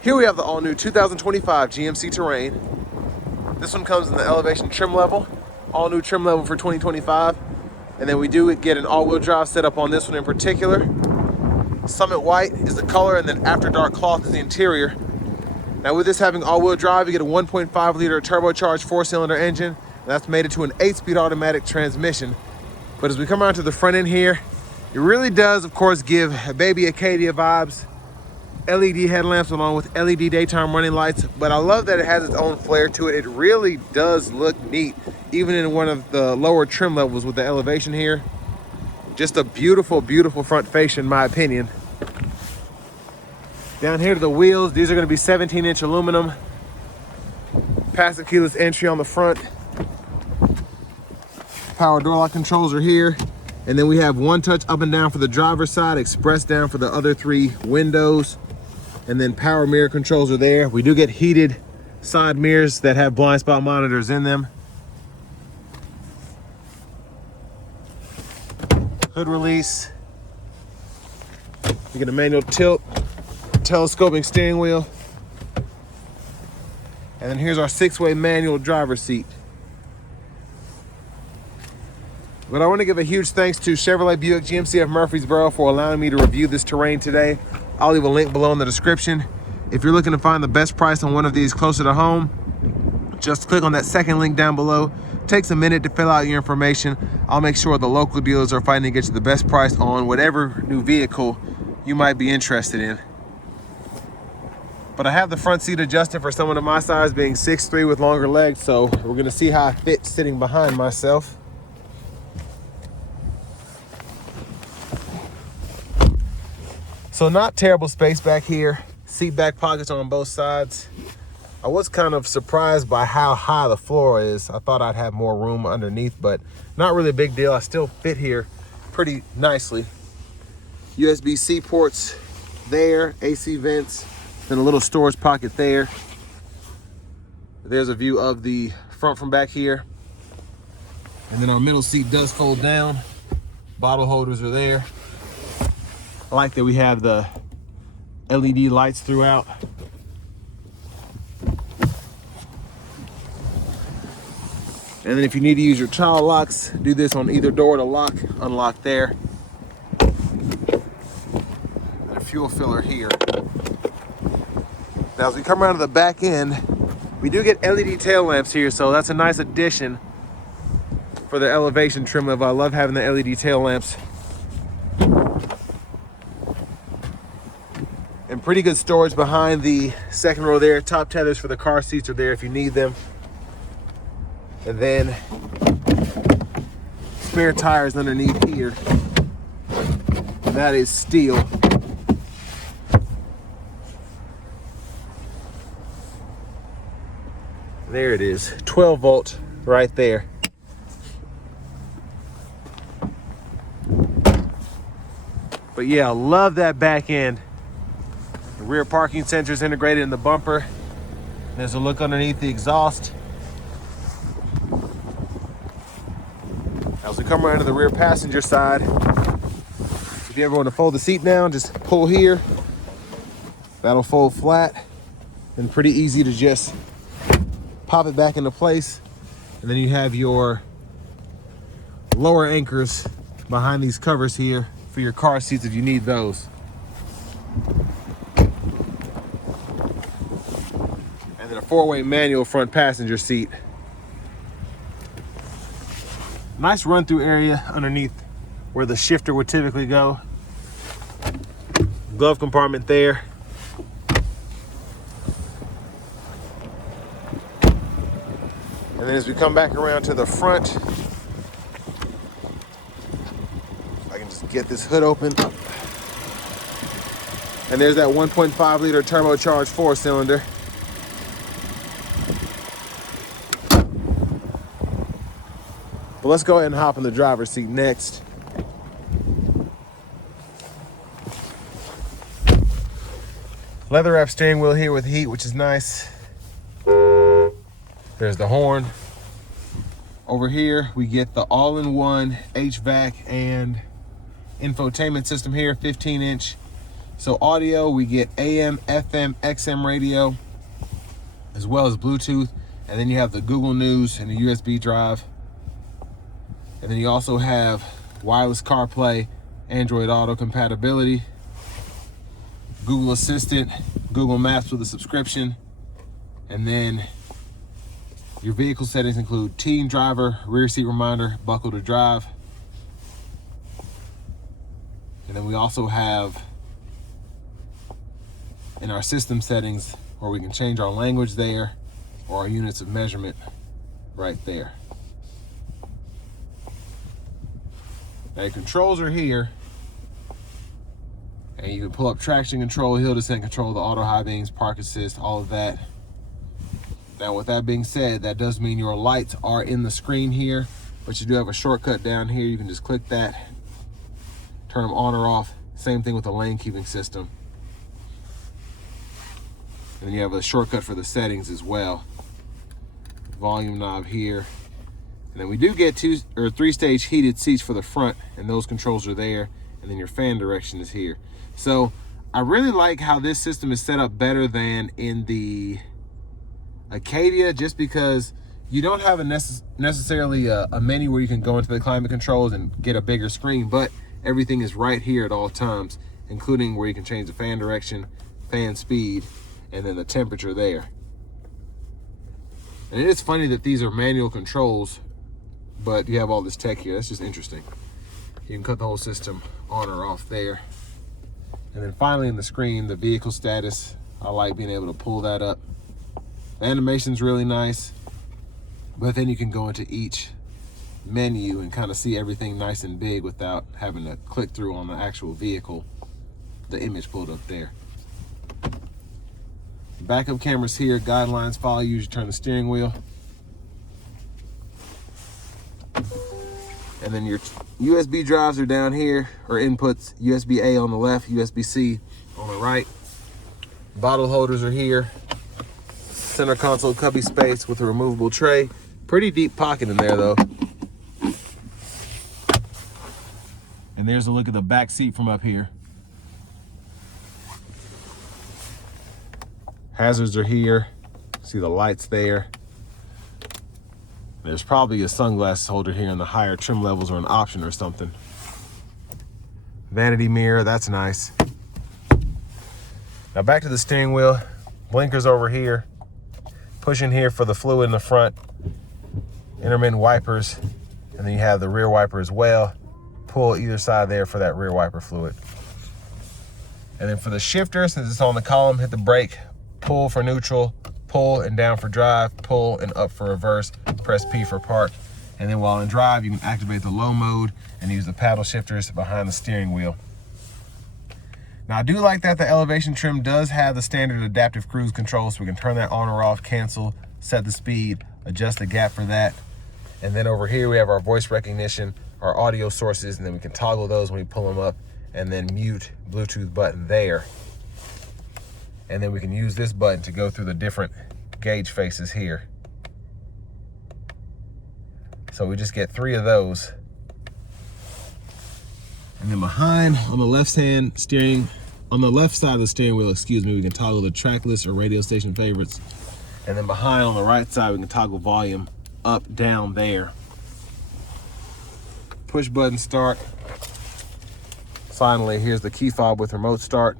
Here we have the all-new 2025 GMC Terrain. This one comes in the elevation trim level, all-new trim level for 2025. And then we do get an all-wheel drive setup on this one in particular. Summit white is the color, and then after dark cloth is the interior. Now with this having all-wheel drive, you get a 1.5 liter turbocharged 4-cylinder engine, and that's made it to an 8-speed automatic transmission. But as we come around to the front end here, it really does, of course, give a baby Acadia vibes. LED headlamps along with LED daytime running lights, but I love that it has its own flair to it. It really does look neat, even in one of the lower trim levels with the elevation here. Just a beautiful, beautiful front fascia in my opinion. Down here to the wheels, these are going to be 17-inch aluminum. Passive keyless entry on the front. Power door lock controls are here. And then we have one touch up and down for the driver's side, express down for the other 3 windows. And then power mirror controls are there. We do get heated side mirrors that have blind spot monitors in them. Hood release. You get a manual tilt, telescoping steering wheel. And then here's our 6-way manual driver's seat. But I want to give a huge thanks to Chevrolet Buick GMC of Murfreesboro for allowing me to review this Terrain today. I'll leave a link below in the description. If you're looking to find the best price on one of these closer to home, just click on that second link down below. Takes a minute to fill out your information. I'll make sure the local dealers are fighting to get you the best price on whatever new vehicle you might be interested in. But I have the front seat adjusted for someone of my size, being 6'3" with longer legs, so we're gonna see how I fit sitting behind myself. So not terrible space back here. Seat back pockets on both sides. I was kind of surprised by how high the floor is. I thought I'd have more room underneath, but not really a big deal. I still fit here pretty nicely. USB-C ports there, AC vents, then a little storage pocket there. There's a view of the front from back here. And then our middle seat does fold down. Bottle holders are there. I like that we have the LED lights throughout. And then if you need to use your child locks, do this on either door to lock, unlock there. And a fuel filler here. Now as we come around to the back end, we do get LED tail lamps here, so that's a nice addition for the elevation trim level. I love having the LED tail lamps. And pretty good storage behind the second row there. Top tethers for the car seats are there if you need them. And then spare tires underneath here. And that is steel. There it is, 12 volt right there. But yeah, I love that back end. The rear parking sensors integrated in the bumper. There's a look underneath the exhaust. As we come around to the rear passenger side, if you ever want to fold the seat down, just pull here. That'll fold flat and pretty easy to just pop it back into place. And then you have your lower anchors behind these covers here for your car seats if you need those. And then a 4-way manual front passenger seat. Nice run through area underneath where the shifter would typically go. Glove compartment there. And then as we come back around to the front, I can just get this hood open. And there's that 1.5 liter turbocharged 4-cylinder. But let's go ahead and hop in the driver's seat next. Leather wrap steering wheel here with heat, which is nice. There's the horn. Over here, we get the all-in-one HVAC and infotainment system here, 15-inch So audio, we get AM, FM, XM radio, as well as Bluetooth. And then you have the Google News and the USB drive. And then you also have wireless CarPlay, Android Auto compatibility, Google Assistant, Google Maps with a subscription. And then your vehicle settings include teen driver, rear seat reminder, buckle to drive. And then we also have in our system settings where we can change our language there or our units of measurement right there. Now your controls are here, and you can pull up traction control, hill descent control, the auto high beams, park assist, all of that. Now with that being said, that does mean your lights are in the screen here, but you do have a shortcut down here. You can just click that, turn them on or off. Same thing with the lane keeping system. And then you have a shortcut for the settings as well. Volume knob here. And then we do get 2 or 3-stage heated seats for the front, and those controls are there. And then your fan direction is here. So I really like how this system is set up better than in the Acadia, just because you don't have necessarily a menu where you can go into the climate controls and get a bigger screen, but everything is right here at all times, including where you can change the fan direction, fan speed, and then the temperature there. And it is funny that these are manual controls, but you have all this tech here. That's just interesting. You can cut the whole system on or off there. And then finally in the screen, the vehicle status. I like being able to pull that up. The animation's really nice, but then you can go into each menu and kind of see everything nice and big without having to click through on the actual vehicle, the image pulled up there. Backup cameras here, guidelines follow you as you turn the steering wheel. And then your USB drives are down here, or inputs, USB-A on the left, USB-C on the right. Bottle holders are here. Center console cubby space with a removable tray. Pretty deep pocket in there though. And there's a look at the back seat from up here. Hazards are here. See the lights there. There's probably a sunglass holder here in the higher trim levels, or an option or something. Vanity mirror, that's nice. Now back to the steering wheel. Blinkers over here. Push in here for the fluid in the front. Intermittent wipers. And then you have the rear wiper as well. Pull either side there for that rear wiper fluid. And then for the shifter, since it's on the column, hit the brake. Pull for neutral, pull and down for drive, pull and up for reverse, press P for park. And then while in drive, you can activate the low mode and use the paddle shifters behind the steering wheel. Now I do like that the elevation trim does have the standard adaptive cruise control, so we can turn that on or off, cancel, set the speed, adjust the gap for that. And then over here we have our voice recognition, our audio sources, and then we can toggle those when we pull them up, and then mute Bluetooth button there. And then we can use this button to go through the different gauge faces here. So we just get 3 of those. And then behind, on the left side of the steering wheel, we can toggle the track list or radio station favorites. And then behind, on the right side, we can toggle volume up, down there. Push button start. Finally, here's the key fob with remote start.